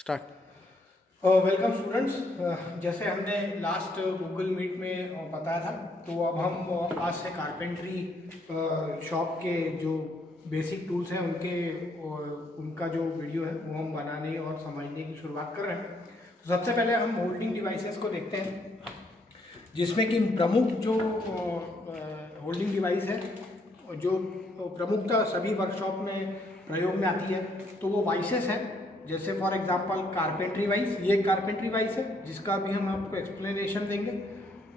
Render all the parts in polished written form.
Start. Welcome students. जैसे हमने last Google meet में बताया था, तो अब हम आज से कारपेंट्री शॉप के जो बेसिक टूल्स हैं उनका जो वीडियो है वो हम बनाने और समझने की शुरुआत कर रहे हैं। तो सबसे पहले हम होल्डिंग डिवाइसेस को देखते हैं, जिसमें कि प्रमुख जो होल्डिंग डिवाइस है जो प्रमुखतः सभी वर्कशॉप में प्रयोग में आती है, तो वो वाइसेस है। जैसे फॉर एग्जांपल कारपेंट्री वाइस, ये कारपेंट्री वाइस है जिसका भी हम आपको एक्सप्लेनेशन देंगे।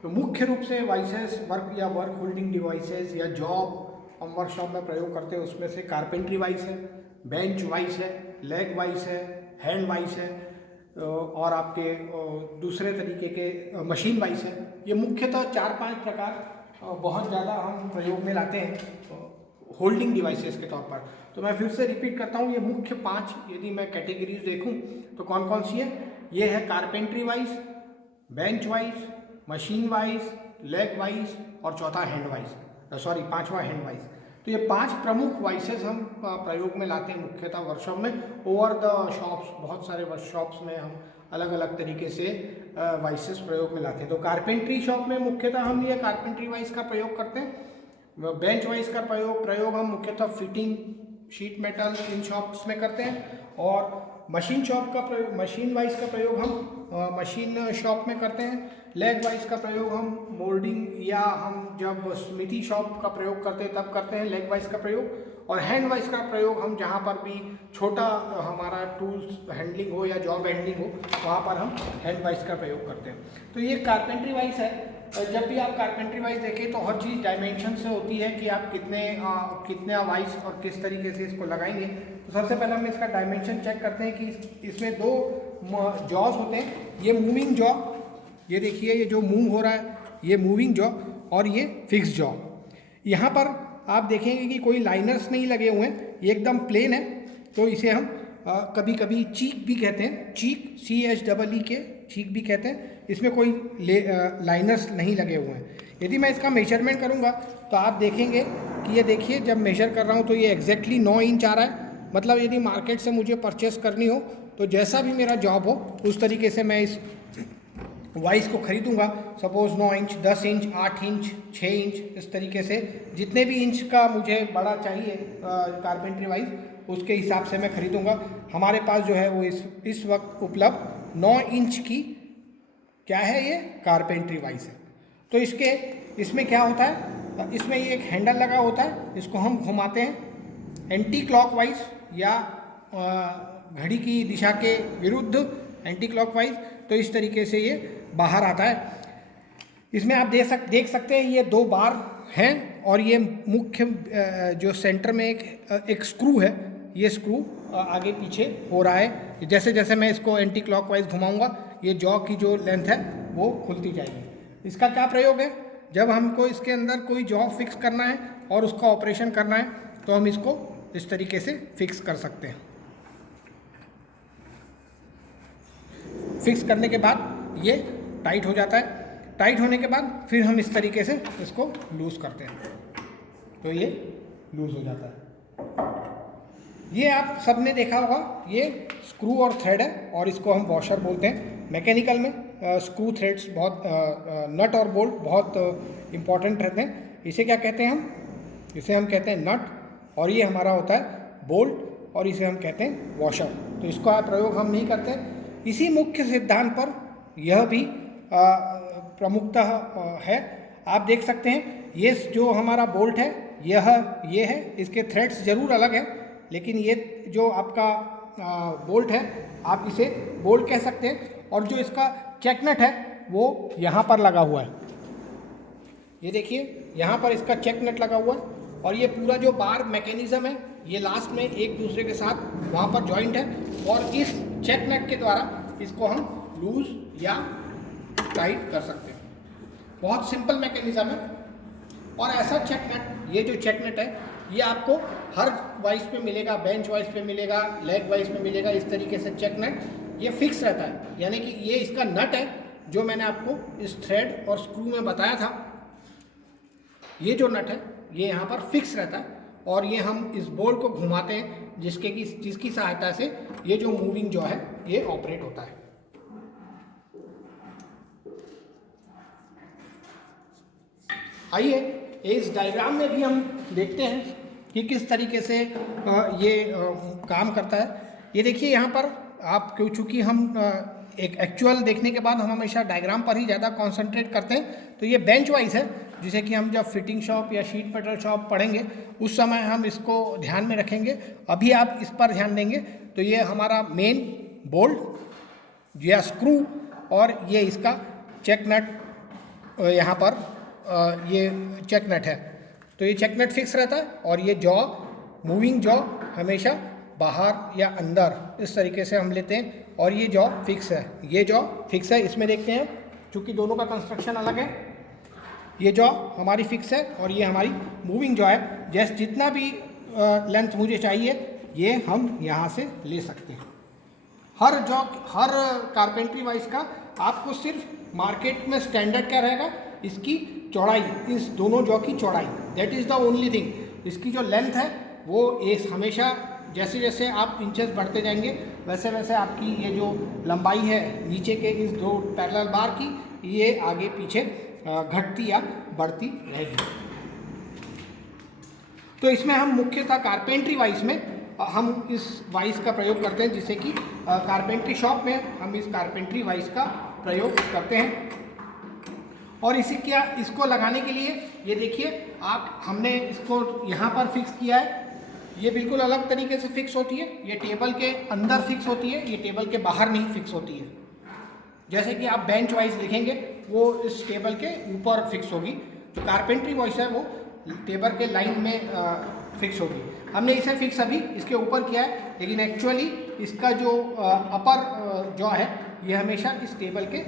तो मुख्य रूप से वाइसेस वर्क होल्डिंग डिवाइसेस या जॉब हम वर्कशॉप में प्रयोग करते हैं, उसमें से कारपेंट्री वाइस है, बेंच वाइस है, लेग वाइस है, हैंड वाइस है, और आपके दूसरे तरीके के मशीन वाइस है। ये मुख्यतः 4-5 प्रकार बहुत ज़्यादा हम प्रयोग में लाते हैं होल्डिंग डिवाइसेस के तौर पर। तो मैं फिर से रिपीट करता हूँ, ये मुख्य 5 यदि मैं कैटेगरीज देखूँ तो कौन कौन सी है। ये है carpentry vice, bench vice, machine vice, leg vice और चौथा हैंड वाइस, पांचवा हैंड वाइस। तो ये 5 प्रमुख वाइसेस हम प्रयोग में लाते हैं मुख्यतः वर्कशॉप में। ओवर द शॉप्स, बहुत सारे वर्कशॉप्स में हम अलग अलग तरीके से वाइसेस प्रयोग में लाते हैं। तो कारपेंट्री शॉप में मुख्यतः हम ये कारपेंट्री वाइस का प्रयोग करते हैं। बेंच वाइस का प्रयोग हम मुख्यतः फिटिंग, शीट मेटल इन शॉप्स में करते हैं। और मशीन वाइस का प्रयोग हम मशीन शॉप में करते हैं। लेग वाइस का प्रयोग हम मोल्डिंग या हम जब स्मिथी शॉप का प्रयोग करते हैं तब करते हैं लेग वाइस का प्रयोग। और हैंड वाइस का प्रयोग हम जहाँ पर भी छोटा हमारा टूल्स हैंडलिंग हो या जॉब हैंडलिंग हो, वहाँ पर हम हैंड वाइस का प्रयोग करते हैं। तो ये कारपेंट्री वाइस है। जब भी आप कारपेंट्री वाइस देखें तो हर चीज़ डायमेंशन से होती है कि आप कितने वाइस और किस तरीके से इसको लगाएंगे। तो सबसे पहले हम इसका डायमेंशन चेक करते हैं कि इसमें 2 जॉज होते हैं। ये मूविंग जॉ, ये देखिए, ये जो मूव हो रहा है ये मूविंग जॉ, और ये फिक्स जॉ। यहाँ पर आप देखेंगे कि कोई लाइनर्स नहीं लगे हुए हैं, ये एकदम प्लेन है। तो इसे हम कभी कभी चीक भी कहते हैं, चीक CHEE के चीक भी कहते हैं। इसमें कोई लाइनर्स नहीं लगे हुए हैं। यदि मैं इसका मेजरमेंट करूंगा तो आप देखेंगे कि ये देखिए, जब मेजर कर रहा हूं तो ये एग्जैक्टली 9 इंच आ रहा है। मतलब यदि मार्केट से मुझे परचेस करनी हो तो जैसा भी मेरा जॉब हो उस तरीके से मैं इस वाइस को खरीदूंगा। Suppose 9 inch, 10 inch, 8 inch, 6 inch, इस तरीके से जितने भी इंच का मुझे बड़ा चाहिए कारपेंट्री वाइस, उसके हिसाब से मैं खरीदूंगा। हमारे पास जो है वो इस वक्त उपलब्ध 9 इंच की क्या है, ये कारपेंट्री वाइस है। तो इसमें क्या होता है, इसमें ये एक हैंडल लगा होता है, इसको हम घुमाते हैं एंटी क्लॉकवाइज या घड़ी की दिशा के विरुद्ध एंटी क्लॉकवाइज। तो इस तरीके से ये बाहर आता है। इसमें आप देख सकते हैं ये 2 बार हैं, और ये मुख्य जो सेंटर में एक स्क्रू है, ये स्क्रू आगे पीछे हो रहा है। जैसे जैसे मैं इसको एंटी क्लॉकवाइज घुमाऊंगा ये जॉ की जो लेंथ है वो खुलती जाएगी। इसका क्या प्रयोग है, जब हमको इसके अंदर कोई जॉ फिक्स करना है और उसका ऑपरेशन करना है तो हम इसको इस तरीके से फिक्स कर सकते हैं। फिक्स करने के बाद ये टाइट हो जाता है। टाइट होने के बाद फिर हम इस तरीके से इसको लूज करते हैं, तो ये लूज हो जाता है। ये आप सब ने देखा होगा, ये स्क्रू और थ्रेड है, और इसको हम वॉशर बोलते हैं। मैकेनिकल में स्क्रू थ्रेड्स बहुत नट और बोल्ट बहुत इम्पॉर्टेंट रहते हैं। इसे क्या कहते हैं इसे हम कहते हैं नट, और ये हमारा होता है बोल्ट, और इसे हम कहते हैं वॉशर। तो इसका प्रयोग हम नहीं करते। इसी मुख्य सिद्धांत पर यह भी प्रमुखतः है। आप देख सकते हैं ये जो हमारा बोल्ट है ये है, इसके थ्रेड्स जरूर अलग है, लेकिन ये जो आपका बोल्ट है आप इसे बोल्ट कह सकते हैं। और जो इसका चेक नट है वो यहाँ पर लगा हुआ है, ये देखिए यहाँ पर इसका चेक नट लगा हुआ है। और ये पूरा जो बार मैकेनिज्म है ये लास्ट में एक दूसरे के साथ वहाँ पर जॉइंट है, और इस चेक नट के द्वारा इसको हम लूज या टाइट कर सकते हैं। बहुत सिंपल मैकेनिज्म है। और ऐसा चेक नट, ये जो चेक नट है ये आपको हर वाइस पे मिलेगा, बेंच वाइस पे मिलेगा, लेग वाइस पे मिलेगा। इस तरीके से चेक नट ये फिक्स रहता है, यानी कि ये इसका नट है जो मैंने आपको इस थ्रेड और स्क्रू में बताया था। ये जो नट है ये यहाँ पर फिक्स रहता है, और ये हम इस बोल्ट को घुमाते हैं जिसकी सहायता से ये जो मूविंग जॉ है ये ऑपरेट होता है। आइए इस डायग्राम में भी हम देखते हैं कि किस तरीके से ये काम करता है। ये देखिए यहाँ पर आप चूँकि हम एक एक्चुअल देखने के बाद हम हमेशा डायग्राम पर ही ज़्यादा कंसंट्रेट करते हैं, तो ये बेंच वाइज है, जिसे कि हम जब फिटिंग शॉप या शीट मेटल शॉप पढ़ेंगे उस समय हम इसको ध्यान में रखेंगे। अभी आप इस पर ध्यान देंगे तो ये हमारा मेन बोल्ट या स्क्रू और ये इसका चेक नट यहाँ पर ये चेक नट है, तो ये चेक नट फिक्स रहता है और ये जॉ मूविंग जॉ हमेशा बाहर या अंदर इस तरीके से हम लेते हैं और ये जॉ फिक्स है। ये जॉ फिक्स है, इसमें देखते हैं क्योंकि दोनों का कंस्ट्रक्शन अलग है। ये जॉ हमारी फिक्स है और ये हमारी मूविंग जॉ है। जैसे जितना भी लेंथ मुझे चाहिए ये हम यहाँ से ले सकते हैं। हर कारपेंट्री वाइज का आपको सिर्फ मार्केट में स्टैंडर्ड क्या रहेगा, इसकी चौड़ाई, इस दोनों जॉ की चौड़ाई, that is the only thing. इसकी जो लेंथ है वो इस हमेशा जैसे जैसे आप इंचेस बढ़ते जाएंगे वैसे वैसे आपकी ये जो लंबाई है नीचे के इस दो पैरेलल बार की, ये आगे पीछे घटती या बढ़ती रहेगी। तो इसमें हम मुख्यतः कारपेंट्री वाइज में हम इस वाइज का प्रयोग करते हैं, जिसे कि कारपेंट्री शॉप में हम इस कारपेंट्री वाइज का प्रयोग करते हैं। और इसको लगाने के लिए ये देखिए हमने इसको यहाँ पर फिक्स किया है। ये बिल्कुल अलग तरीके से फिक्स होती है, ये टेबल के अंदर फिक्स होती है, ये टेबल के बाहर नहीं फिक्स होती है। जैसे कि आप बेंच वाइज देखेंगे वो इस टेबल के ऊपर फिक्स होगी, जो कारपेंट्री वाइज है वो टेबल के लाइन में फिक्स होगी। हमने इसे फिक्स अभी इसके ऊपर किया है, लेकिन एक्चुअली इसका जो अपर जो है ये हमेशा इस टेबल के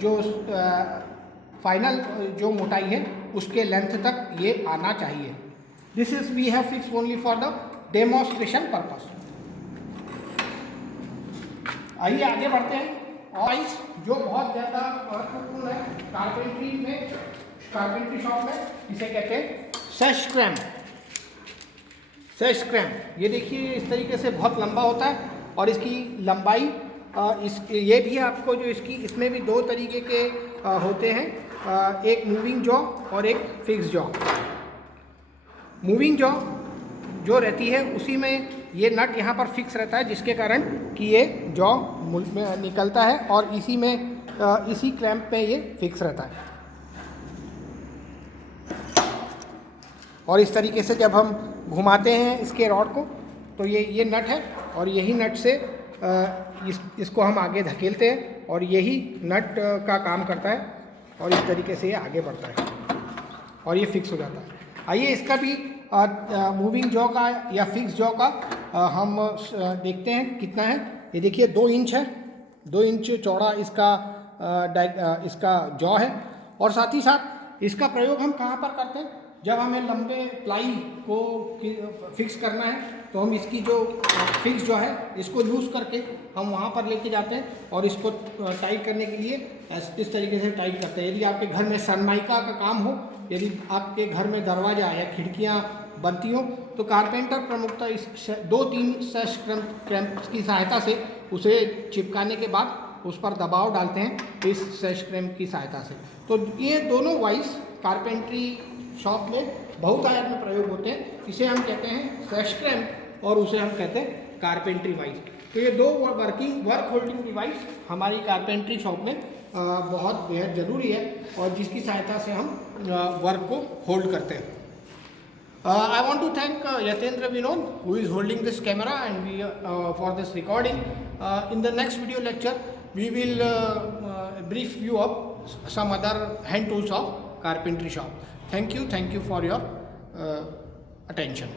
जो फाइनल जो मोटाई है उसके लेंथ तक ये आना चाहिए। This is we have fix only for the demonstration purpose. आइए आगे बढ़ते हैं। और जो बहुत ज़्यादा महत्वपूर्ण है कारपेंट्री शॉप में, इसे कहते हैं सेश क्रैम्प। सेश क्रैम्प ये देखिए इस तरीके से बहुत लंबा होता है और इसकी लंबाई ये भी आपको जो इसमें भी दो तरीके के होते हैं, एक मूविंग जॉ और एक फिक्स जॉ। मूविंग जॉ जो रहती है उसी में ये नट यहाँ पर फिक्स रहता है, जिसके कारण कि ये जॉ निकलता है और इसी क्लैंप पे ये फिक्स रहता है। और इस तरीके से जब हम घुमाते हैं इसके रॉड को तो ये नट है और यही नट से इसको हम आगे धकेलते हैं और यही नट का काम करता है और इस तरीके से ये आगे बढ़ता है और ये फिक्स हो जाता है। आइए इसका भी मूविंग जॉ का या फिक्स जॉ का हम देखते हैं कितना है। ये देखिए 2 इंच है, 2 इंच चौड़ा इसका जॉ है। और साथ ही साथ इसका प्रयोग हम कहाँ पर करते हैं, जब हमें लंबे प्लाई को फिक्स करना है तो हम इसकी जो फिक्स जो है इसको लूज़ करके हम वहाँ पर लेके जाते हैं और इसको टाइट करने के लिए इस तरीके से टाइट करते हैं। यदि आपके घर में सनमाइका का काम हो, यदि आपके घर में दरवाजा या खिड़कियाँ बनती हो, तो कारपेंटर प्रमुखतः इस 2-3 सेश क्रैम्प की सहायता से उसे चिपकाने के बाद उस पर दबाव डालते हैं इस सेश क्रैम्प की सहायता से। तो ये दोनों वाइज कारपेंट्री शॉप में बहुत आयात में प्रयोग होते हैं। इसे हम कहते हैं सेश क्रैम्प और उसे हम कहते हैं कारपेंट्री वाइज। तो ये 2 वर्क होल्डिंग डिवाइस हमारी कारपेंट्री शॉप में बहुत बेहद ज़रूरी है और जिसकी सहायता से हम वर्क को होल्ड करते हैं। I want to thank Yatendra Vinod, who is holding this camera and for this recording. In the next video lecture, we will brief you of some other hand tools of carpentry shop. Thank you for your attention.